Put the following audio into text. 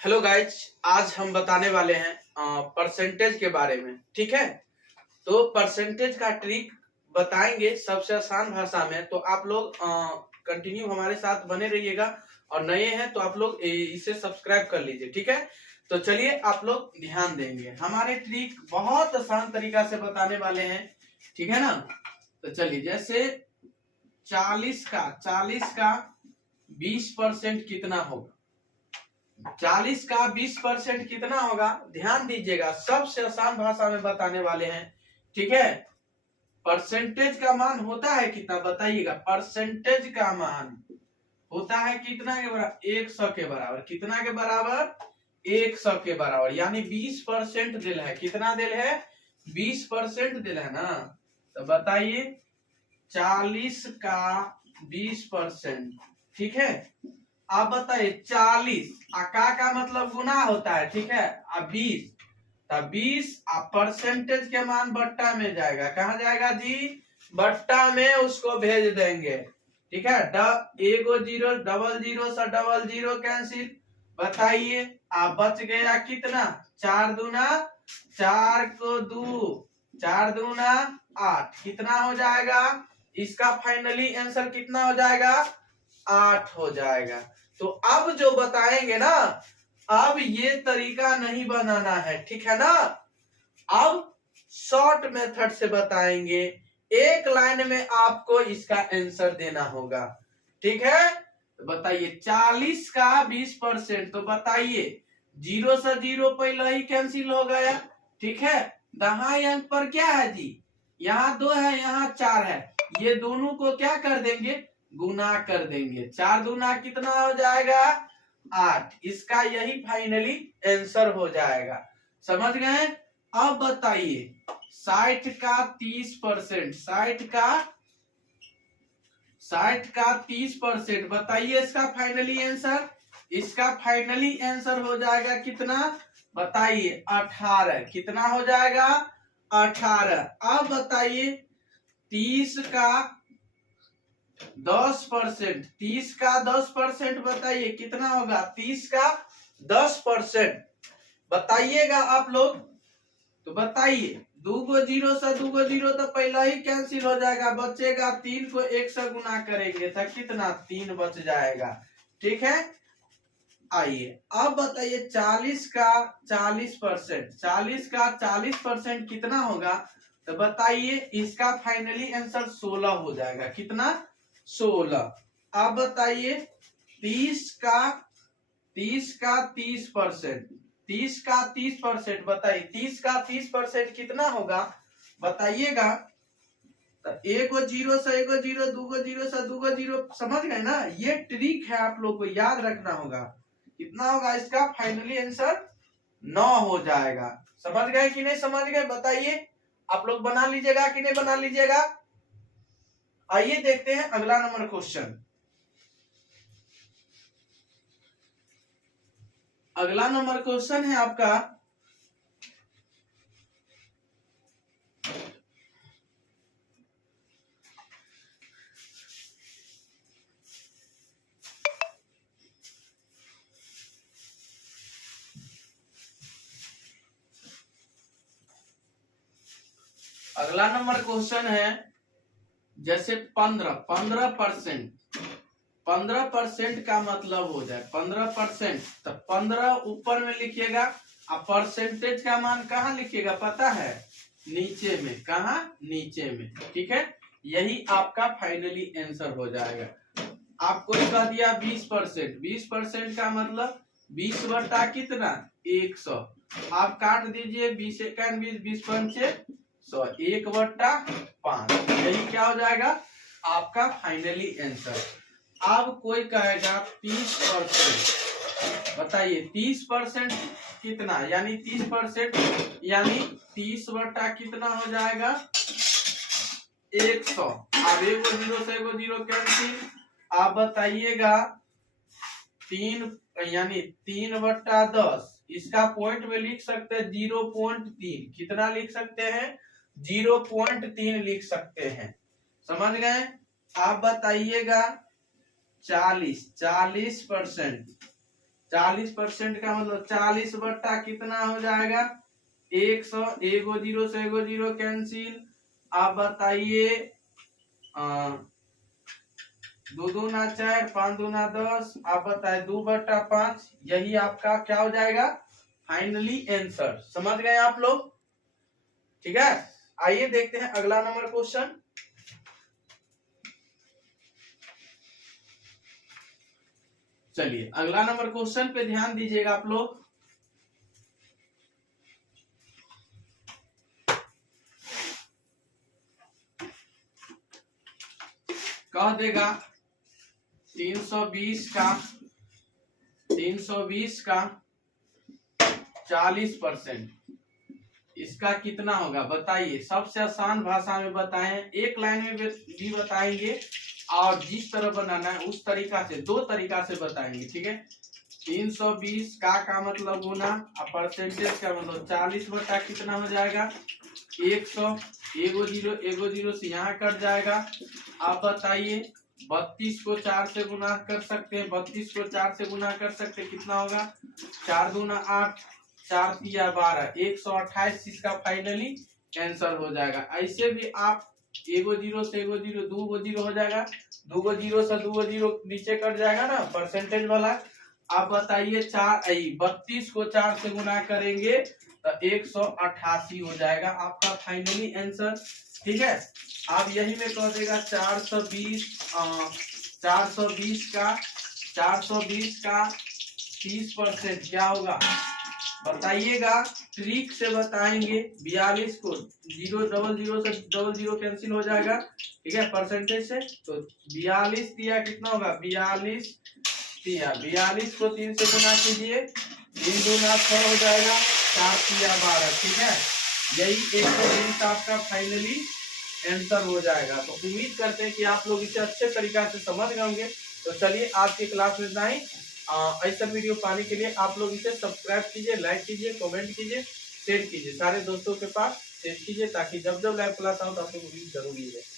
Hello guys, आज हम बताने वाले हैं परसेंटेज के बारे में। ठीक है, तो परसेंटेज का ट्रिक बताएंगे सबसे आसान भाषा में। तो आप लोग कंटिन्यू हमारे साथ बने रहिएगा और नए हैं तो आप लोग इसे सब्सक्राइब कर लीजिए। ठीक है, तो चलिए आप लोग ध्यान देंगे। हमारे ट्रिक बहुत आसान तरीका से बताने वाले हैं। ठीक है ना, तो चलिए जैसे 40 का 20% कितना होगा। 40 का 20% कितना होगा, ध्यान दीजिएगा, सबसे आसान भाषा में बताने वाले हैं। ठीक है, परसेंटेज का मान होता है कितना बताइएगा। परसेंटेज का मान होता है कितना के बराबर, 100 के बराबर। कितना के बराबर, 100 के बराबर। यानी 20% दिल है। कितना दिल है, 20% दिल है ना। तो बताइए 40 का 20%। ठीक है, आप बताइए 40 का मतलब गुना होता है। ठीक है, अब 20 तब 20 परसेंटेज के मान बट्टा में जाएगा। कहाँ जाएगा जी, बट्टा में उसको भेज देंगे। ठीक है, एगो जीरो, डबल जीरो से डबल जीरो कैंसिल। बताइए आप बच गया कितना, 4 दूना 4 को 2, 4 दूना 8। कितना हो जाएगा, इसका फाइनली आंसर कितना हो जाएगा, 8 हो जाएगा। तो अब जो बताएंगे ना, अब ये तरीका नहीं बनाना है। ठीक है ना, अब शॉर्ट मेथड से बताएंगे। एक लाइन में आपको इसका आंसर देना होगा। ठीक है, तो बताइए 40 का 20%। तो बताइए 0 से 0 पहले ही कैंसिल हो गया। ठीक है, दहाई अंक पर क्या है जी, यहाँ 2 है, यहाँ 4 है। ये दोनों को क्या कर देंगे, गुना कर देंगे। 4 दूना कितना हो जाएगा, 8। इसका यही फाइनली आंसर हो जाएगा। समझ गए। अब बताइए 60 का 30%। 60 का 30%। बताइए इसका फाइनली आंसर, इसका फाइनली आंसर हो जाएगा कितना, बताइए 18। कितना हो जाएगा, 18। अब बताइए 30 का 10%। 30 का 10%। बताइए कितना होगा, 30 का 10%। बताइएगा आप लोग। तो बताइए 2 को 0 से 2 को 0 तो पहला ही कैंसिल हो जाएगा, बचेगा 3 को 1 से गुना करेंगे तो कितना, 3 बच जाएगा। ठीक है, आइए अब बताइए 40 का 40%। 40 का 40% कितना होगा, तो बताइए इसका फाइनली आंसर 16 हो जाएगा। कितना, 16। अब बताइए 30 का 30%। 30 का 30%। बताइए 30 का 30% कितना होगा, बताइएगा। तो एगो जीरो से एगो जीरो, दूगो जीरो से दूगो जीरो। समझ गए ना, ये ट्रिक है, आप लोग को याद रखना होगा। कितना होगा इसका फाइनली आंसर, 9 हो जाएगा। समझ गए कि नहीं समझ गए, बताइए आप लोग बना लीजिएगा कि नहीं बना लीजिएगा। आइए देखते हैं अगला नंबर क्वेश्चन। अगला नंबर क्वेश्चन है आपका, अगला नंबर क्वेश्चन है जैसे 15%। 15% का मतलब हो जाए 15%। तो 15 ऊपर में लिखिएगा, अब परसेंटेज का मान कहाँ लिखिएगा पता है, नीचे में। कहाँ, नीचे में। ठीक है, यही आपका फाइनली आंसर हो जाएगा। आपको कह दिया 20%। 20% का मतलब 20 बटा कितना, 100। आप काट दीजिए, 20 एकान 20, 20 पंचे 100, 1 बटा 5। यही क्या हो जाएगा आपका फाइनली आंसर। अब कोई कहेगा 30%। बताइए 30% कितना, यानी 30% यानी 30 बटा कितना हो जाएगा, 100। अब एगो जीरो से एगो जीरो कैंसिल। आप बताइएगा 3 यानी 3 बटा 10। इसका पॉइंट में लिख सकते हैं 0.3। कितना लिख सकते हैं, 0.3 लिख सकते हैं। समझ गए। आप बताइएगा 40%। 40% का मतलब 40 बट्टा कितना हो जाएगा 100। एगो जीरो से एगो जीरो कैंसिल। आप बताइए 2 दूना 4, 5 दूना 10। आप बताए 2/5। यही आपका क्या हो जाएगा फाइनली आंसर। समझ गए आप लोग? ठीक है, आइए देखते हैं अगला नंबर क्वेश्चन। चलिए अगला नंबर क्वेश्चन पे ध्यान दीजिएगा आप लोग। कह देगा 320 का 40%, इसका कितना होगा बताइए। सबसे आसान भाषा में बताएं, एक लाइन में भी बताएंगे और जिस तरह बनाना है उस तरीका से, दो तरीका से बताएंगे। ठीक है, 320 का मतलब गुना और परसेंटेज का मतलब 40 बटा कितना हो जाएगा 100। एगो जीरो से यहाँ कट जाएगा। आप बताइए 32 को 4 से गुना कर सकते हैं, 32 को 4 से गुना कर सकते हैं, कितना होगा 4 दूना 8, 4 तिया 12, 128 इसका फाइनली आंसर हो जाएगा। ऐसे भी आप एगो जीरो से एगो जीरो, दो जीरो हो जाएगा, दो जीरो से दो जीरो नीचे कट जाएगा ना परसेंटेज वाला। आप बताइए 32 को 4 से गुना करेंगे तो 188 हो जाएगा आपका फाइनली आंसर। ठीक है, आप यही में कह देगा 420 का 30% क्या होगा बताइएगा। ट्रिक से बताएंगे। 42 को डबल जीरो कैंसिल हो जाएगा। ठीक है, परसेंटेज से तो 42 दिया कितना होगा 42 को 3 से गुना कीजिए, 3 दूना 6 हो जाएगा, 4 तिया 12। ठीक है, यही 120 आपका फाइनली आंसर हो जाएगा। तो उम्मीद करते हैं कि आप लोग इसे अच्छे तरीका से समझ गए होंगे। तो चलिए आज की क्लास में इतना ही। ऐसा वीडियो पाने के लिए आप लोग इसे सब्सक्राइब कीजिए, लाइक कीजिए, कमेंट कीजिए, शेयर कीजिए, सारे दोस्तों के पास शेयर कीजिए ताकि जब जब लाइव क्लास आओ तो आप लोग जरूर मिले।